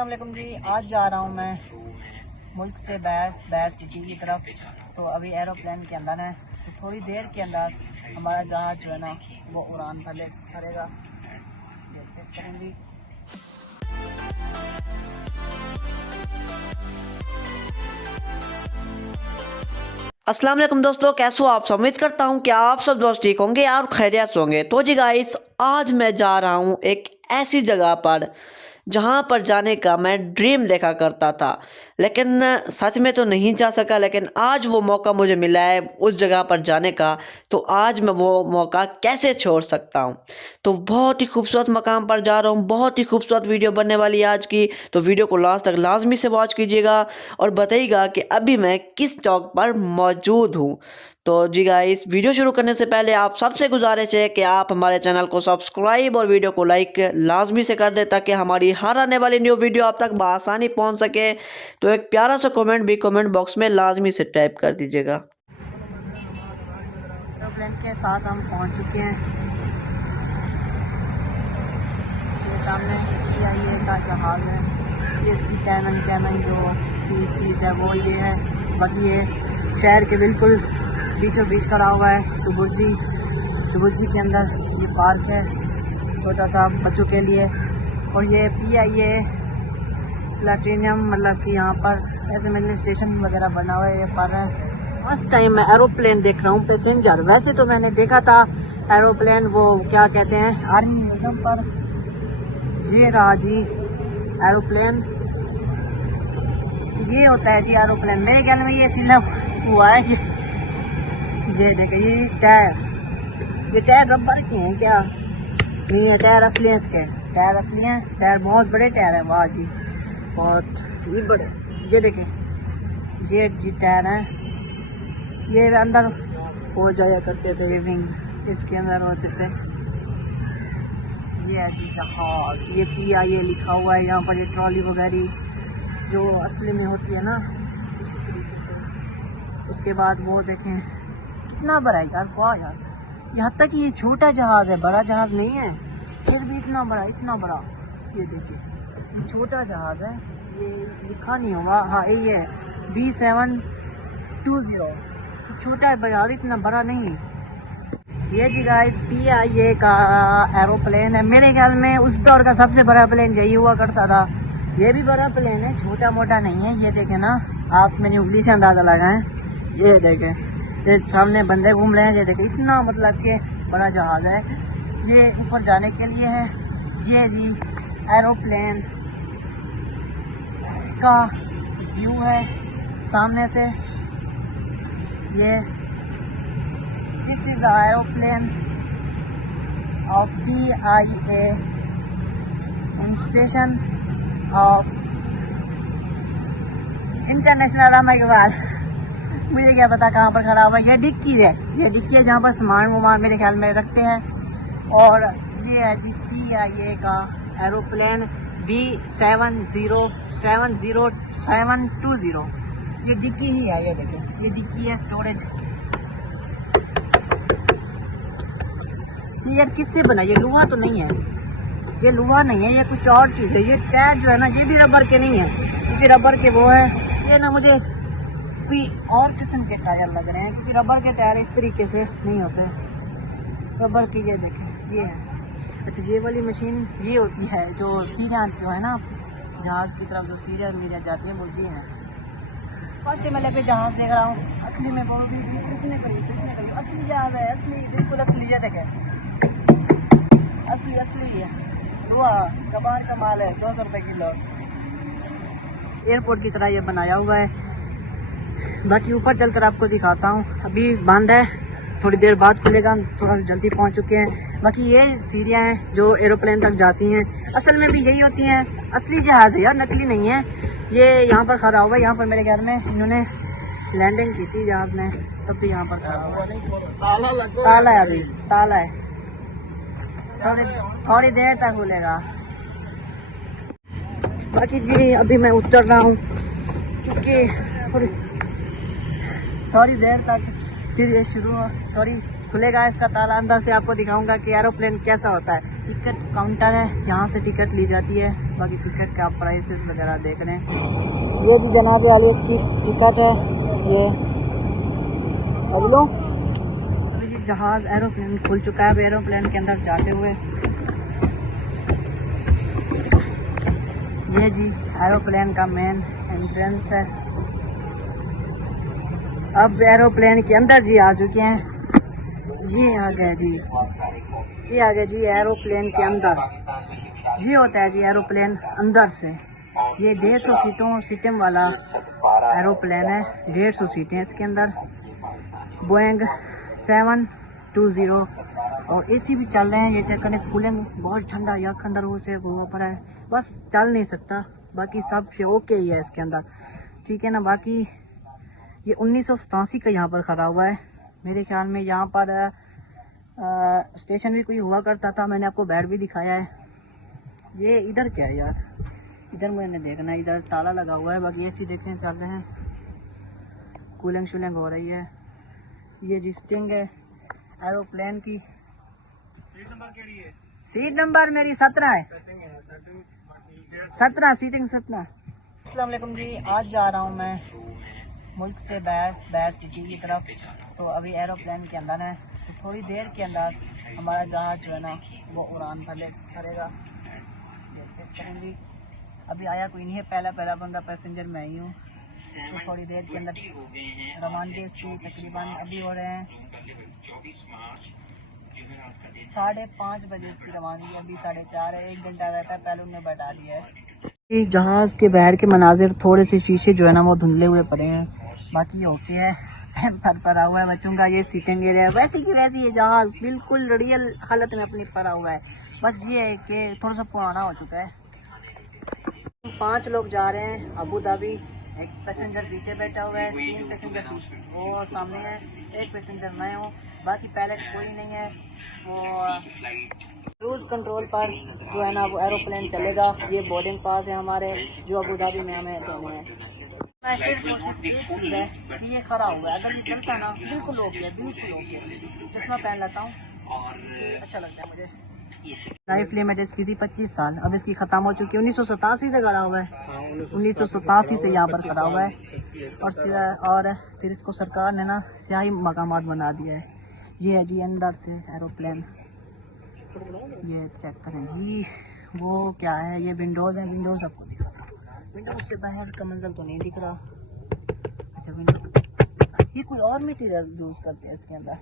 अस्सलाम वालेकुम जी। आज जा रहा हूँ मैं मुल्क से बैर सिटी की तरफ। तो अभी एरोप्लेन के अंदर है, तो थोड़ी देर के अंदर हमारा जहाज़ जो है ना वो उड़ान भले करेगा। ये चेक करेंगे। अस्सलाम वालेकुम दोस्तों, कैसे हो आप सब। उम्मीद करता हूँ कि आप सब दोस्त ठीक होंगे और खैरियत से होंगे। तो जी गाइस, आज मैं जा रहा हूँ एक ऐसी जगह पर जहाँ पर जाने का मैं ड्रीम देखा करता था, लेकिन सच में तो नहीं जा सका। लेकिन आज वो मौका मुझे मिला है उस जगह पर जाने का, तो आज मैं वो मौका कैसे छोड़ सकता हूँ। तो बहुत ही खूबसूरत मकाम पर जा रहा हूँ, बहुत ही खूबसूरत वीडियो बनने वाली है आज की। तो वीडियो को लास्ट तक लाजमी से वॉच कीजिएगा और बताइएगा कि अभी मैं किस चौक पर मौजूद हूँ। तो जी गाइस, वीडियो शुरू करने से पहले आप सबसे गुजारिश है कि आप हमारे चैनल को सब्सक्राइब और वीडियो को लाइक लाजमी से कर दें, ताकि हमारी हर आने वाली न्यू वीडियो आप तक बआसानी पहुंच सके। तो एक प्यारा सा कमेंट भी कमेंट बॉक्स में लाजमी से टाइप कर दीजिएगा। एरोप्लेन के साथ हम पहुंच चुके हैं। ये सामने ये का जहाज़ है, ये इसकी कैमन जो चीज़ है वो ये है। बाकी ये शहर के बिल्कुल बीचों बीच खड़ा हुआ है। तो बुर्जी के अंदर ये पार्क है छोटा सा बच्चों के लिए। और ये PIA प्लेटिनियम, मतलब कि यहाँ पर ऐसे मिलने स्टेशन वगैरह बना हुआ है। ये पर फर्स्ट टाइम मैं एरोप्लेन देख रहा हूँ पैसेंजर। वैसे तो मैंने देखा था एरोप्लेन, वो क्या कहते हैं आर्मी म्यूजियम पर। ये रहा जी एरोप्लेन, ये होता है जी एरोप्लेन। मेरे ख्याल में ये सिलप हुआ है। ये देखिए ये टायर रबर के हैं क्या? नहीं है, टायर असली है इसके। टायर असली हैं, टायर बहुत बड़े टायर हैं। वाह जी, बहुत ही बड़े। ये देखें, ये जी टायर हैं। ये अंदर हो जाया करते थे, ये विंग्स इसके अंदर होते थे। ये है जी जहाज़, ये PIA लिखा हुआ है यहाँ पर। ये ट्रॉली वगैरह जो असली में होती है ना, उसके बाद वो देखें कितना बड़ा है यार। वाह यार, यहाँ तक ये छोटा जहाज़ है, बड़ा जहाज़ नहीं है, फिर भी इतना बड़ा इतना बड़ा। ये देखिए छोटा जहाज़ है, ये लिखा नहीं होगा। हाँ ये है B720, छोटा है भाई, इतना बड़ा नहीं है। ये जी गाइस PIA का एरोप्लेन है। मेरे ख्याल में उस दौर का सबसे बड़ा प्लेन यही हुआ करता था। ये भी बड़ा प्लेन है, छोटा मोटा नहीं है। ये देखें ना, आप मेरी उंगली से अंदाज़ा लगाएं। ये देखें, ये सामने बंदे घूम रहे हैं। ये देखें इतना मतलब कि बड़ा जहाज़ है। ये ऊपर जाने के लिए है। ये जी एरोप्लेन का व्यू है सामने से। ये this is aeroplane of PIA station of international Ahmedabad. मुझे क्या पता कहाँ पर खड़ा हुआ। ये डिक्की है, ये डिक्की है जहाँ पर सामान मेरे ख्याल में रखते हैं। और ये है जी PIA का एरोप्लेन B70720। ये डिक्की ही है। ये देखें, ये डिक्की है, स्टोरेज। ये यार किससे बना? ये लोहा तो नहीं है, ये लोहा नहीं है, ये कुछ और चीज़ है। ये टायर जो है ना, ये भी रबर के नहीं है, क्योंकि रबर के वो है। ये ना मुझे कोई और किस्म के टायर लग रहे हैं, क्योंकि रबर के टायर इस तरीके से नहीं होते रबर के। ये देखें, ये है। अच्छा, ये वाली मशीन ये होती है जो सीढ़ियाँ जो है ना जहाज़ की तरफ, जो सीढ़ियाँ मीडिया जाती हैं, वो ये है। फर्स्ट टाइम मैं जहाज़ देख रहा हूँ असली में। बहुत कितने करीब असली जहाज़ है, असली बिल्कुल असली। ये देखें असली है, हुआ कबान का माल है, 200 रुपये किलो। एयरपोर्ट की तरह ये बनाया हुआ है। बाकी ऊपर चलकर आपको दिखाता हूँ। अभी बंद है, थोड़ी देर बाद खुलेगा। हम थोड़ा जल्दी पहुँच चुके हैं। बाकी ये सीढ़ियाँ हैं जो एरोप्लेन तक जाती हैं, असल में भी यही होती हैं। असली जहाज़ है यार, नकली नहीं है। ये यहाँ पर खड़ा हुआ है, यहाँ पर मेरे ख्याल में इन्होंने लैंडिंग की थी जहाज़ ने, तब भी यहाँ पर खड़ा हुआ है। ताला है, अभी ताला है, थोड़ी देर तक खुलेगा। बाकी जी अभी मैं उतर रहा हूँ, क्योंकि थोड़ी देर तक फिर ये खुलेगा इसका ताला। अंदर से आपको दिखाऊंगा कि एरोप्लेन कैसा होता है। टिकट काउंटर है, यहाँ से टिकट ली जाती है बाकी टिकट का प्राइसेस वगैरह देख रहे हैं। ये भी जनाब वाली की टिकट है, ये अब लो। अभी जी जहाज़ एरोप्लेन खुल चुका है, अब एरोप्लेन के अंदर जाते हुए ये जी एरोप्लेन का मेन एंट्रेंस है। अब एरोप्लेन के अंदर जी आ चुके हैं, ये आ गए जी, ये आ गए जी एरोप्लेन के अंदर। ये होता है जी एरोप्लेन अंदर से। ये 150 सीटें वाला एरोप्लेन है, 150 सीटें इसके अंदर। बोइंग 720 और एसी भी चल रहे हैं। ये चेक करें, कूलिंग बहुत ठंडा यख अंदर हो से वो ऊपर है, बस चल नहीं सकता, बाकी सब से ओके ही है इसके अंदर, ठीक है ना। बाकी ये 1987 का यहाँ पर खड़ा हुआ है। मेरे ख्याल में यहाँ पर स्टेशन भी कोई हुआ करता था, मैंने आपको बेड भी दिखाया है। ये इधर क्या है यार, इधर मैंने देखना है, इधर ताला लगा हुआ है। बाकी एसी देखें चल रहे हैं, कूलिंग शूलिंग हो रही है। ये जी स्टिंग है एरोप्लेन की। सीट नंबर मेरी 17 है, 17 सीटिंग 17। अस्सलाम वालेकुम जी, आज जा रहा हूँ मैं मुल्क से बैर सिटी की तरफ। तो अभी एरोप्लेन के अंदर है, तो थोड़ी देर के अंदर हमारा जहाज़ जो है ना वो उड़ान करेगा। ये चेक करेंगे, अभी आया कोई नहीं है, पहला बंदा पैसेंजर मैं ही हूँ। तो थोड़ी देर के अंदर रवानगी इसकी तकरीबन अभी हो रहे हैं 5:30 बजे इसकी रवानगी, अभी 4:30 है, 1 घंटा रहता है, पहले उन्हें बैठा दिया है। जहाज़ के बाहर के मनाजिर थोड़े से शीशे जो है ना वो धुंधले हुए पड़े हैं, बाकी होते हैं। पड़ा हुआ है बच्चों का, ये सीटिंग एरिया है, वैसी की वैसी ये जहाज़ बिल्कुल रियल हालत में अपनी पड़ा हुआ है। बस ये है कि थोड़ा सा पुराना हो चुका है। 5 लोग जा रहे हैं अबू धाबी, एक पैसेंजर पीछे बैठा हुआ है, 3 पैसेंजर वो सामने है, 1 पैसेंजर मैं हूँ, बाकी पायलट कोई नहीं है। वो क्रूज कंट्रोल पर जो है ना वो एरोप्लेन चलेगा। ये बोर्डिंग पास है हमारे जो अबू धाबी में हमें देने हैं। मैं सिर्फ है कि ये खड़ा हुआ है, अगर ये चलता ना बिल्कुल ओके, बिल्कुल ओके। चश्मा पहन लेता हूँ, अच्छा लगता है मुझे। लाइफ लिमिट इसकी थी 25 साल, अब इसकी ख़त्म हो चुकी है। 1987 से खड़ा हुआ है, 1987 से यहाँ पर खड़ा हुआ है। और फिर इसको सरकार ने ना स्याही मकामात बना दिया है। ये है जी अंदर से एरोप्लेन, ये चेक करें जी, वो क्या है, ये विंडोज़ है, विंडोज़ आपको दिख रहा, विंडोज़ से बाहर का मंजर तो नहीं दिख रहा। अच्छा विंडो, ये कोई और मटेरियल यूज़ करते हैं इसके अंदर।